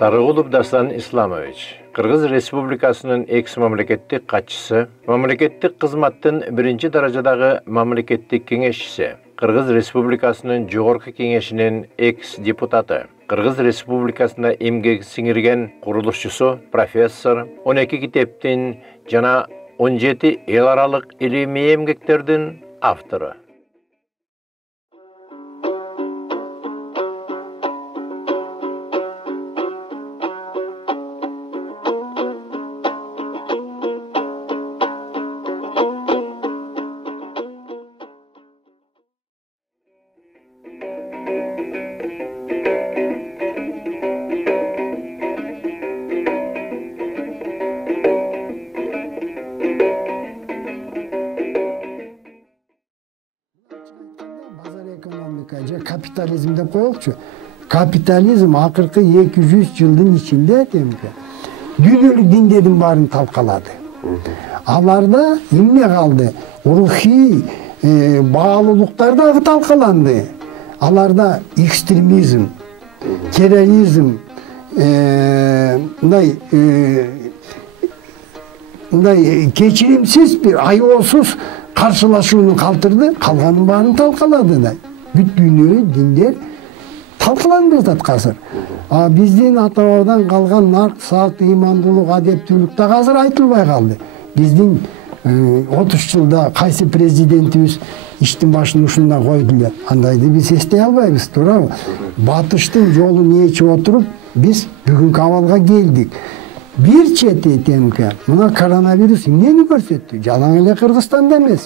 Sarıgulov Dastan Islamovich, Kırgız Respublikasının eks-mamleketlik katçısı, mamleketlik kızmattın birinci derecedagi mamleketlik kengeşçisi, Kırgız Respublikasının Jogorku Kengeşinin eks-deputatı, Kırgız Respublikasında emgek singirgen kuruluşçusu, professor, 12 kiteptin jana 17 el aralık ilimi emgeklerden avtoru. Kapitalizm de koyulçu. Kapitalizm akırkı 200 yılın içinde dünyölük dinlerin barını talkaladı. Alarda imle kaldı. Ruhi bağlılıklar da talkalandı. Alarda ekstremizm, terörizm, geçirimsiz bir ayolsuz karşılaşığını kaldırdı. Kalganın barını talkaladı. Bütün dinler talkılanmıyor hazır. Bizden atabadan kalgan nark, salt, imandılık, adeptülük de hazır aytılbay kaldı. Bizden 30 yılda kaysı prezidentimiz iştin başını uşundan koydular. Andaydı biz estey albayбыз, to'g'rimi? Batıştın yolu niye içip oturup biz bugün kavalga geldik. Bir çete temke, buna koronavirüs neni görsetdi? Jalan ele Kırgızstanda emas.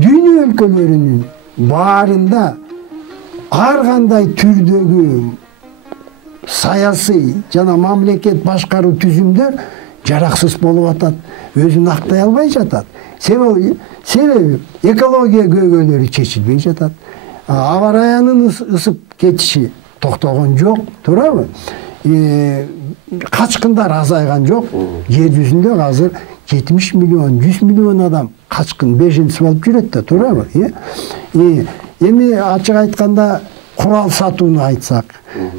Dünya ülkelerinin barında har qanday türdөгü sayasi жана мамлекет башкаруу түзүмдөр жараксыз болуп атат, өзүн актай албай жатат. Себеби экология көйгөйлөрү чечилбей жатат. Аба ырайынын ысып кетиши токтогон жок, туурабы? Качкындар азайган жок. Жер жүзүндө азыр 70 миллион, 100 миллион адам качкын беженси болуп жүрөт да, туурабы? Эми ачык айтканда курал сатууну айтсак,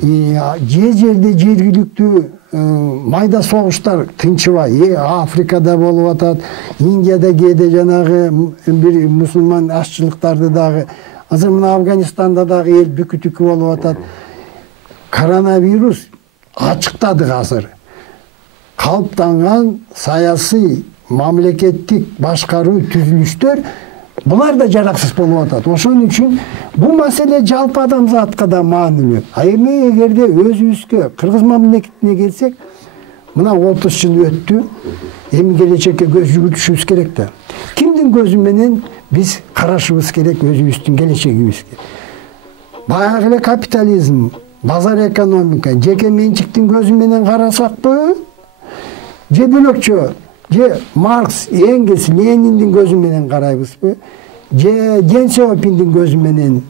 жерде жергиликтүү майда согуштар тынчыбай, Африкада болуп атат, Индияда кээде жанагы бир мусулман ашчылыктарды дагы, азыр мына Афганистанда дагы эл бүкү-түкү болуп атат. Коронавирус ачыктады азыр. Калыптанган саясий, мамлекеттик башкаруу түзүлүштөр булар да жараксыз болуп атат. Ошон үчүн бул маселе жалпы адамзатка да маанилүү. Эми эгерде өзүбүзгө, Кыргыз мамлекетине келсек, мына 30 жыл өттү. Эми келечекке көз жүгүртүшүбүз керек да. Кимдин көзү менен биз карашыбыз керек өзүбүздүн келечегибизге. Баягы эле капитализм, базар экономика, жеке менчиктин көзү менен карасакпы? Же бөлөкчө, же Маркс, Энгельс, Лениндин көзү менен карайбызбы? Же Дэн Сяопиндин көзү менен,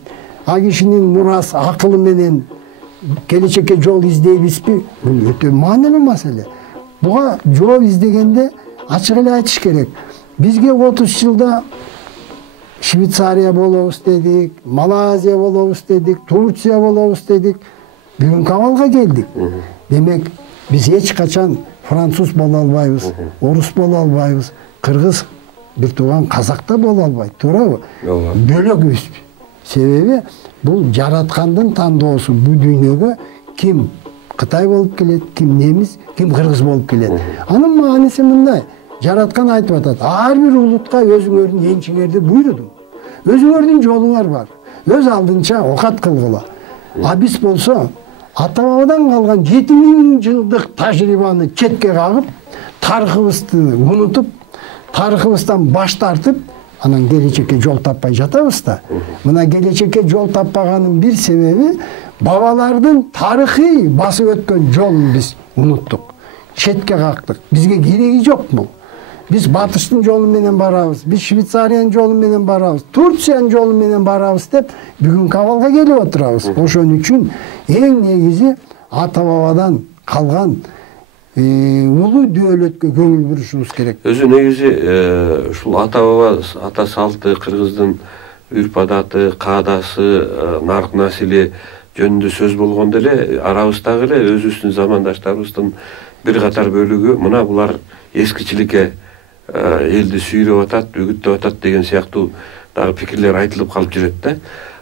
а кишинин мурас, акылы менен келечекке жол издейбизби? Бул өтө маанилүү маселе. Буга жол издегенде ачык эле айтыш керек. Бизге 30 жылда Швейцария болобуз дедик, Малайзия болобуз дедик, Турция болобуз дедик. Бүгүн кабалга келдик. Демек, биз эч качан француз боло албайбыз, орус боло албайбыз, кыргыз бир тууган казак да боло албайт, туурабы? Бөлөкбүз. Себеби бул жараткандын тандоосу бул дүйнөгө ким Кытай болуп келет, ким немис, ким кыргыз болуп келет. Анын мааниси мындай: жараткан айтып атат, ар бир улутка өзүңөрдүн энчиңерди буйрудум. Өзүңөрдүн жолуңар бар. Өз алдынча окат кылгыла. А биз болсо ата-бабадан калган 7000 жылдык тажрыйбаны четке кагып, тарыхыбызды унутуп, тарыхыбыздан баш тартып, анан келечекке жол таппай жатабыз да. Мына келечекке жол таппаганын бир себеби бабалардын тарыхый басып өткөн жолун биз унуттук. Четке кактык. Бизге кереги жок бул. Биз батыштын жолу менен барабыз, биз Швейцариянын жолу менен барабыз, Турциянын жолу менен барабыз деп бүгүн кабалга келип отурабыз. Ошон үчүн эң негизи ата-бабадан калган улуу дөөлөткө көңүл бурушубуз керек. Өзү негизи ушул ата-баба, ата салты, кыргыздын үрп адаты, каадасы, нарк насили жөнүндө сөз болгондо эле арабыздагы эле өзүбүздүн замандаштарыбыздын бир катар бөлүгү мына булар эскичиликке элди сүйрөп атат, үгүттөп атат деген сыяктуу дагы пикирлер айтылып калып жүрөт да.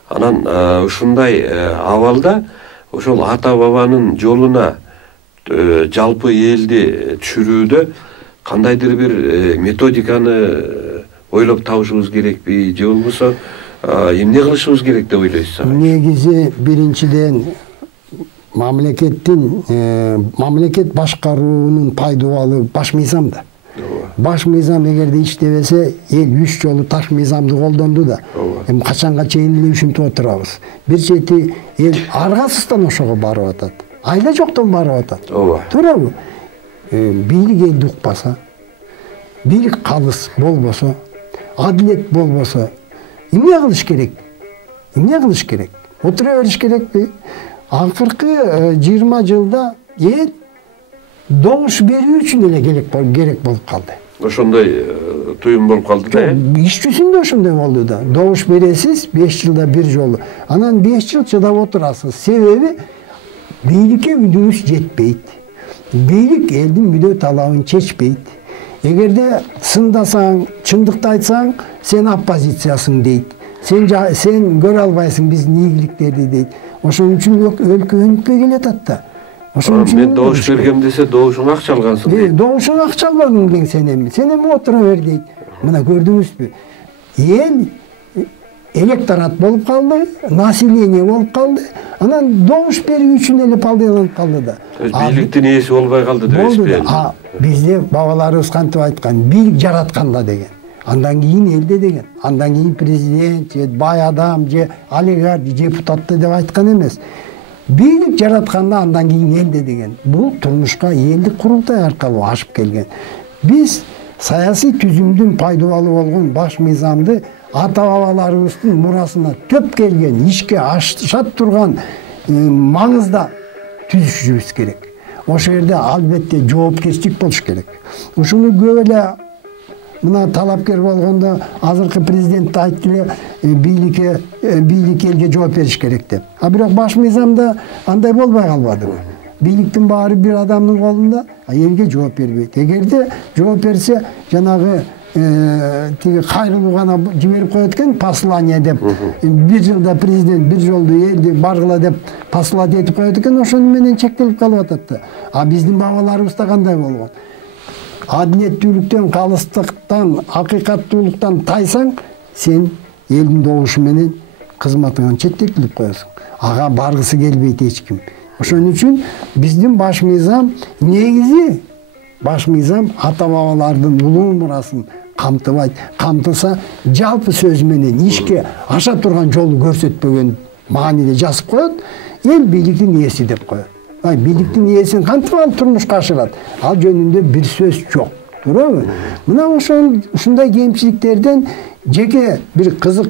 Анан ушундай абалда ошол ата бабанын жолуна жалпы элди түшүрүүдө кандайдыр бир методиканы ойлоп табышыбыз керекпи, же болбосо эмне кылышыбыз керек деп ойлойсуз? Негизи биринчиден мамлекет башкаруунун пайдубалы баш мыйзамда. Баш мыйзам эгерде иштебесе, эл 3 жолу таш мыйзамды колдонду да. Эми качанга чейин эле ушинтип отурабыз. Бир чети эл аргасыздан ошого барып атат. Айла жоктон барып атат. Туурабы? Бийлик элди укпаса, бийлик калыс болбосо, адилет болбосо, эмне кылыш керек? Эмне кылыш керек? Отура бериш керекпи? Акыркы 20 жылда эл добуш берүү үчүн эле керек болуп калды. Ошондой туюм болуп калды да. Иш жүзүндө ошондой болду да. Добуш бересиз 5 жылда бир жолу. Анан 5 жыл чыдап отурасыз. Себеби бийликке мүдүңүз жетпейт. Бийлик элдин мүдө талабын чечпейт. Эгерде сындасаң, чындыкты айтсаң, сен оппозициясың дейт. Сен көрө албайсың биздин ийгиликтерди дейт. Ошон үчүн өлкө өнүкпөй келатат да. Ошон үчүн мен добуш бергем десе, добушуңа акча алгансың дейт. Добушуңа акча албадың дең сен эми. Сен эми отура бер дейт. Мына көрдүңүзбү? Эл электорат болуп калды, население болуп калды. Анан добуш берүү үчүн эле пайдаланып калды да. Бийликтин ээси болбой калды дейсизби? Бизде бабаларыбыз кантип айткан, бийлик жаратканда деген. Андан кийин элде деген. Андан кийин президент, же бай адам, же олигарх, же депутатты деп айткан эмес. Бийлик жаратканда андан кийин элде деген. Бул турмушка элдик курултай аркылуу ашып келген. Биз саясий түзүмдүн пайдубалы болгон баш мыйзамды ата бабаларыбыздын мурасына төп келген, ишке ашат турган маңызда түзүшүбүз керек. Ошол жерде албетте жоопкерчилик болуш керек. Ушуну көп эле мына талапкер болгондо азыркы президент айтты эле бийлик элге жооп бериш керек деп. А бирок баш мыйзамда андай болбой калбады. Бийликтин баары бир адамдын колунда, элге жооп бербейт. Эгерде жооп берсе, жанагы тиги кайрылуу гана жиберип коет экен, послание деп. Бир жылда президент бир жолду элди баргыла деп послать этип коет экен, ошону менен чектелип калып атат да. А биздин бабаларыбызда кандай болгон? Адилеттүүлүктөн, калыстыктан, акыйкаттуулуктан тайсаң, сен элдин добушу менен кызматыңан четтетилип коесуң. Ага баргысы келбейт эч ким. Ошон үчүн биздин баш мыйзам негизи баш мыйзам ата бабалардын улуу мурасын камтыбайт. Камтыса жалпы сөз менен ишке аша турган жолду көрсөтпөгөн мааниде жазып коет, эл бийликтин ээси деп коет. Бийликтин ээсин кантип алып турмушка ашырат? Ал жөнүндө бир сөз жок. Туурабы? Мына ушундай кемчиликтерден жеке бир кызык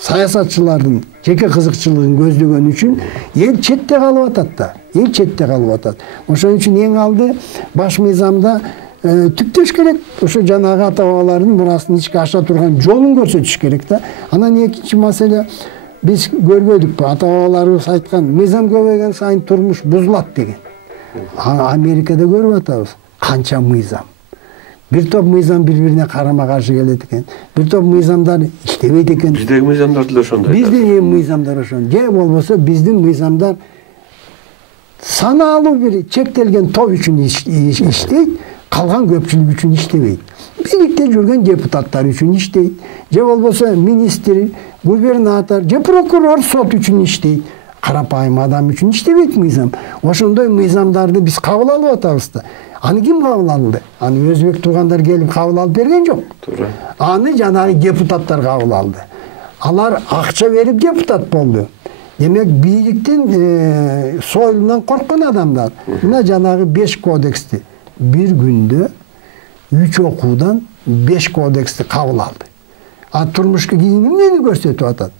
саясатчылардын жеке кызыкчылыгын көздөгөн үчүн эл четте калып атат да. Эл четте калып атат. Ошон үчүн эң алды баш мыйзамда түптөш керек. Ошо жанагы ата бабалардын мурасын ишке аша турган жолун көрсөтүш керек да. Анан экинчи маселе, биз көрбөдүкпү? Ата бабаларыбыз айткан, мыйзам көбөйгөн сайын турмуш бузулат деген. Америкада көрүп атабыз. Канча мыйзам. Бир топ мыйзам бири-бирине карама-каршы келет экен. Бир топ мыйзамдар иштебейт экен. Биздеги мыйзамдар деле ошондой. Биздеги мыйзамдар ошондой. Же болбосо биздин мыйзамдар санаалуу бир чектелген топ үчүн иштейт, калган көпчүлүк үчүн иштебейт. Бийликте жүргөн депутаттар үчүн иштейт. Же болбосо министр, губернатор, же прокурор сот үчүн иштейт. Карапайым адам үчүн иштебейт мыйзам. Ошондой мыйзамдарды биз кабыл алып атабыз да. Аны ким кабыл алды? Аны өзбек туугандар келип кабыл алып берген жок. Туура. Аны жанагы депутаттар кабыл алды. Алар акча берип депутат болду. Демек бийликтин союлунан корккон адамдар. Мына жанагы 5 кодексти бир күндө 3 окуудан 5 кодексти кабыл алды. А турмушка кийин эмнени көрсөтүп атат?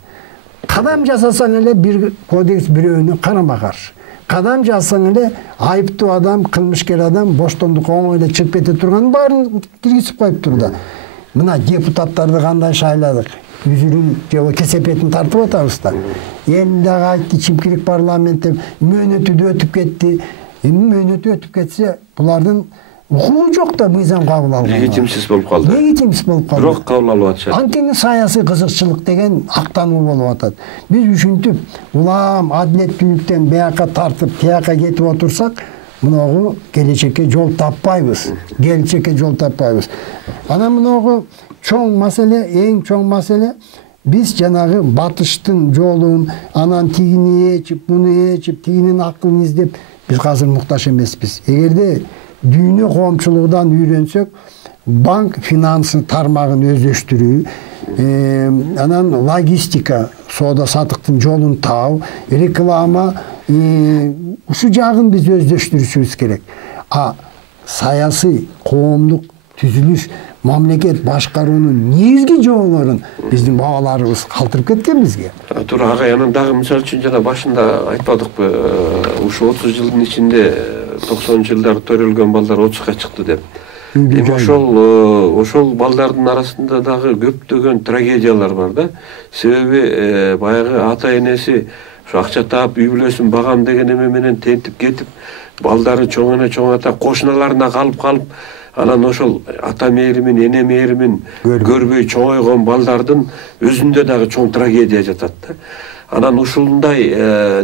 Кадам жасасаң эле бир кодекс бирөөнө карама-каршы. Кадам жасасаң эле айыптуу адам, кылмышкер адам боштондукка оңой эле чыгып кете турганын баарын киргизип коюптур да. Мына депутаттарды кандай шайладык? үзүрүн же кесепетин тартып атабыз да. Эми дагы айтты Чимкирик парламентте мөөнөтү өтүп кетти. Эми мөөнөтү өтүп кетсе, булардын укугу жок да мыйзам кабыл алган. Легитимсиз болуп калды. Легитимсиз болуп калды. Бирок кабыл алып атышат. Анткени саясий кызыкчылык деген актануу болуп атат. Биз ушинтип улам адилеттүүлүктөн бияка тартып, тияка кетип отурсак, мынагу келечекке жол таппайбыз. Келечекке жол таппайбыз. Анан мынагу чоң маселе, эң чоң маселе биз жанагы батыштын жолун, анан тигини ээчип, муну ээчип, тигинин акылын издеп, биз азыр муктаж эмеспиз. Эгерде дүйнө коомчулугунан үйрөнсөк, банк финансы тармагын өздөштүрүү, анан логистика, соода сатыктын жолун табуу, реклама, ушу жагын биз өздөштүрүшүбүз керек. А саясий, коомдук түзүлүш, мамлекет башкаруунун негизги жоболорун биздин бабаларыбыз калтырып кеткен бизге. Туура агай, анан дагы мисалы үчүн жана башында айтпадыкпы, ушу 30 жылдын ичинде 90-жылдары төрөлгөн балдар 30га чыкты деп. Эми ошол балдардын арасында дагы көптөгөн трагедиялар бар да. Себеби баягы ата энеси ушу акча таап үй бүлөсүн багам деген эме менен тентип кетип, балдары чоң ата кошуналарына калып, анан ошол ата мээримин, эне мээримин көрбөй чоңойгон балдардын өзүндө дагы чоң трагедия жатат да. Анан ушундай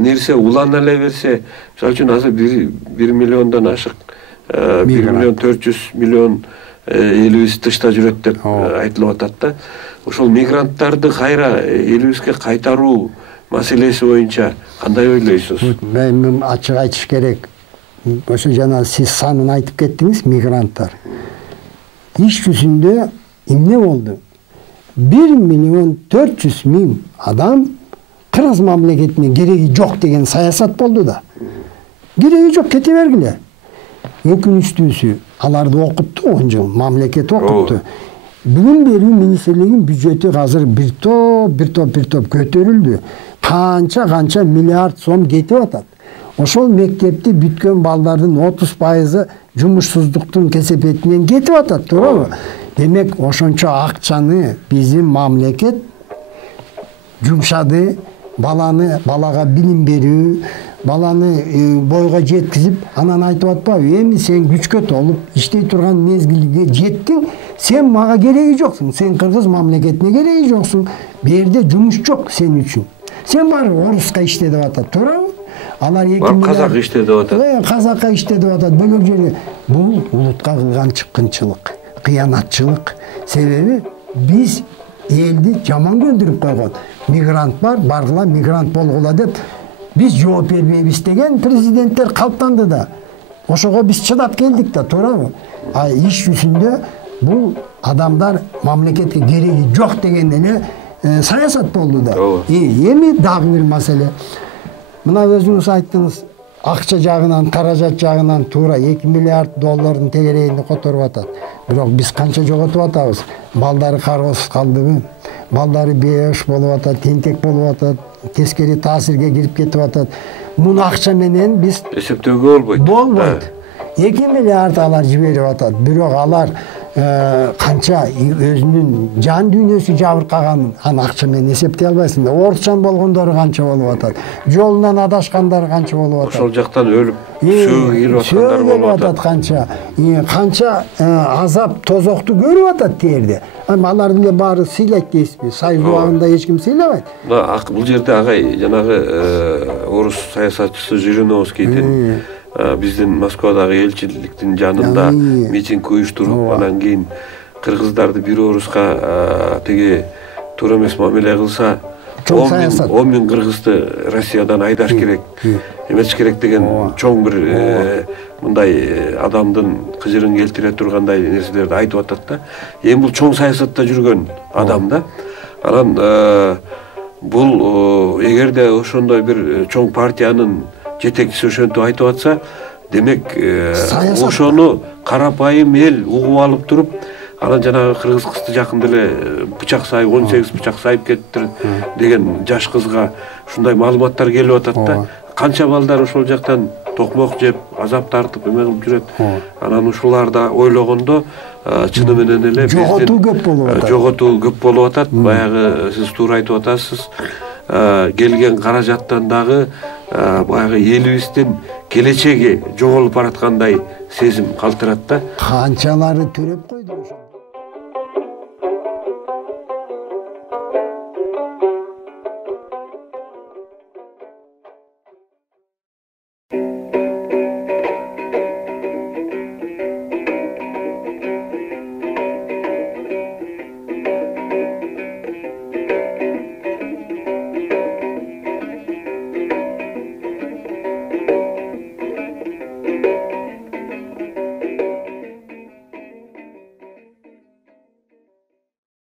нерсе улана эле берсе, мисалы үчүн азыр 1 миллиондон ашык, 1 миллион 400 миллион элибиз тышта жүрөт деп айтылып атат да. Ошол мигранттарды кайра элибизге кайтаруу маселеси боюнча кандай ойлойсуз? Мен ачык айтыш керек. Ошо жана сиз санын айтып кеттиңиз, мигранттар. Иш жүзүндө эмне болду? 1 миллион 400 миң адам кыргыз мамлекетине кереги жок деген саясат болду да. Кереги жок, кете бергиле. Өкүнүчтүүсү, аларды окутту 10 жыл, мамлекет окутту. Бүгүн берүү министрлигинин бюджети азыр бир топ көтөрүлдү. Канча миллиард сом кетип атат. Ошол мектепти бүткөн балдардын 30% жумушсуздуктун кесепетинен кетип атат, туурабы? Демек, ошончо акчаны биздин мамлекет жумшады, балага билим берүү, баланы бойго жеткизип, анан айтып атпайбы, эми сен күчкө толуп, иштей турган мезгилге жеттиң, сен мага кереги жоксуң, сен кыргыз мамлекетине кереги жоксуң, берде жумуш жок сен үчүн. Сен бар оруска иште деп атат, туурабы? Алар казак иште деп атат. Казакка иште деп атат, бөлөк жерге. Бул улутка кылган чыккынчылык, кыянатчылык. Себеби биз элди жаман көндүрүп койгон. Мигрант бар, баргыла мигрант болгула деп биз жооп бербейбиз деген президенттер калктанды да. Ошого биз чыдап келдик да, туурабы? А иш жүзүндө бул адамдар мамлекетке кереги жок деген эле саясат болду да. Эми дагы бир маселе. Мына өзүңүз айттыңыз, акча жагынан, каражат жагынан туура 2 миллиард доллардын тегерегинде которуп атат. Бирок биз канча жоготуп атабыз? Балдары кароосуз калдыбы? Балдары бейош болуп атат, тентек болуп атат, тескери таасирге кирип кетип атат. Муну акча менен биз эсептөөгө болбойт. Болбойт. 2 миллиард алар жиберип атат. Бирок алар канча өзүнүн жан дүйнөсү жабыркаганын аны акча менен эсептей албайсың да. Оорчан болгондору канча болуп атат, жолунан адашкандар канча болуп атат. Ошол жактан өлүп, сөөгө кирип аткандар болуп атат. Канча азап, тозокту көрүп атат тиерде. Аларды эле баары сыйлайт дейсизби? Союз убагында эч ким сыйлабайт. Бул жерде агай жанагы орус саясатчысы Жириновскийдин биздин Москвадагы элчиликтин жанында митинг уюштуруп, анан кийин кыргыздарды бир оруска тиги туура эмес мамиле кылса, 10 миң кыргызды Россиядан айдаш керек, эметиш керек деген чоң бир мындай адамдын кыжырын келтире тургандай нерселерди айтып атат да. Эми бул чоң саясатта жүргөн адам да. Анан бул эгерде ошондой бир чоң партиянын жетекчиси ошентип айтып атса, демек ошону карапайым эл угуп алып туруп, анан жанагы кыргыз кызды жакында эле бычак сайып, 18 бычак сайып кетти деген жаш кызга ушундай маалыматтар келип атат да. Канча балдар ошол жактан токмок жеп, азап тартып эме кылып жүрөт. Анан ушуларда ойлогондо чыны менен эле жоготуу көп болуп атат. Жоготуу көп болуп атат. Баягы сиз туура айтып атасыз. Келген каражаттан дагы баягы элибиздин келечеги жоголуп бараткандай сезим калтырат да. Канчалары төрөп койду ошо.